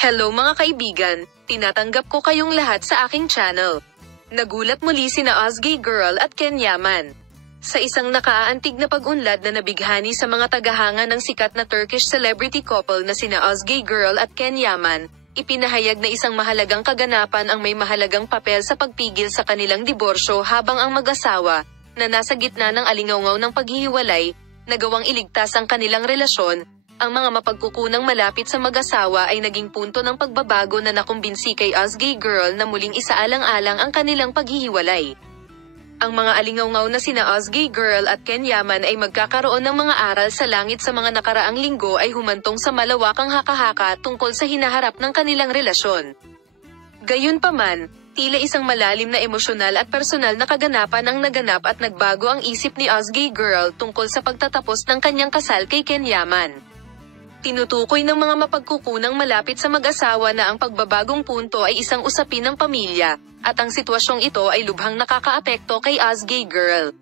Hello mga kaibigan, tinatanggap ko kayong lahat sa aking channel. Nagulat muli sina Ozgay Girl at Ken Yaman. Sa isang nakaaantig na pag-unlad na nabighani sa mga tagahanga ng sikat na Turkish celebrity couple na sina Ozgay Girl at Ken Yaman, ipinahayag na isang mahalagang kaganapan ang may mahalagang papel sa pagpigil sa kanilang diborsyo habang ang mag-asawa, na nasa gitna ng alingaungaw ng paghihiwalay, nagawang iligtas ang kanilang relasyon. Ang mga mapagkukunang malapit sa mag-asawa ay naging punto ng pagbabago na nakumbinsi kay Ozgay Girl na muling isaalang-alang ang kanilang paghihiwalay. Ang mga alingaungaw na sina Ozgay Girl at Ken Yaman ay magkakaroon ng mga aral sa langit sa mga nakaraang linggo ay humantong sa malawakang haka-haka tungkol sa hinaharap ng kanilang relasyon. Gayunpaman, tila isang malalim na emosyonal at personal na kaganapan ang naganap at nagbago ang isip ni Ozgay Girl tungkol sa pagtatapos ng kanyang kasal kay Ken Yaman. Tinutukoy ng mga mapagkukunang malapit sa mag-asawa na ang pagbabagong punto ay isang usapin ng pamilya, at ang sitwasyong ito ay lubhang nakakaapekto kay Ozgay Girl.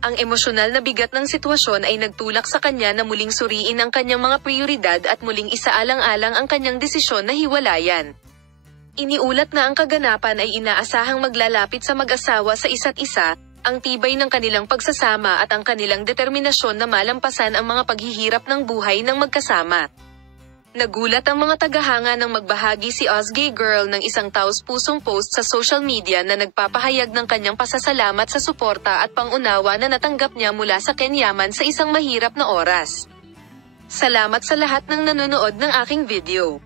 Ang emosyonal na bigat ng sitwasyon ay nagtulak sa kanya na muling suriin ang kanyang mga prioridad at muling isaalang-alang ang kanyang desisyon na hiwalayan. Iniulat na ang kaganapan ay inaasahang maglalapit sa mag-asawa sa isa't isa, ang tibay ng kanilang pagsasama at ang kanilang determinasyon na malampasan ang mga paghihirap ng buhay ng magkasama. Nagulat ang mga tagahanga nang magbahagi si Ozgay Girl ng isang taos-pusong post sa social media na nagpapahayag ng kanyang pasasalamat sa suporta at pangunawa na natanggap niya mula sa Ken Yaman sa isang mahirap na oras. Salamat sa lahat ng nanonood ng aking video.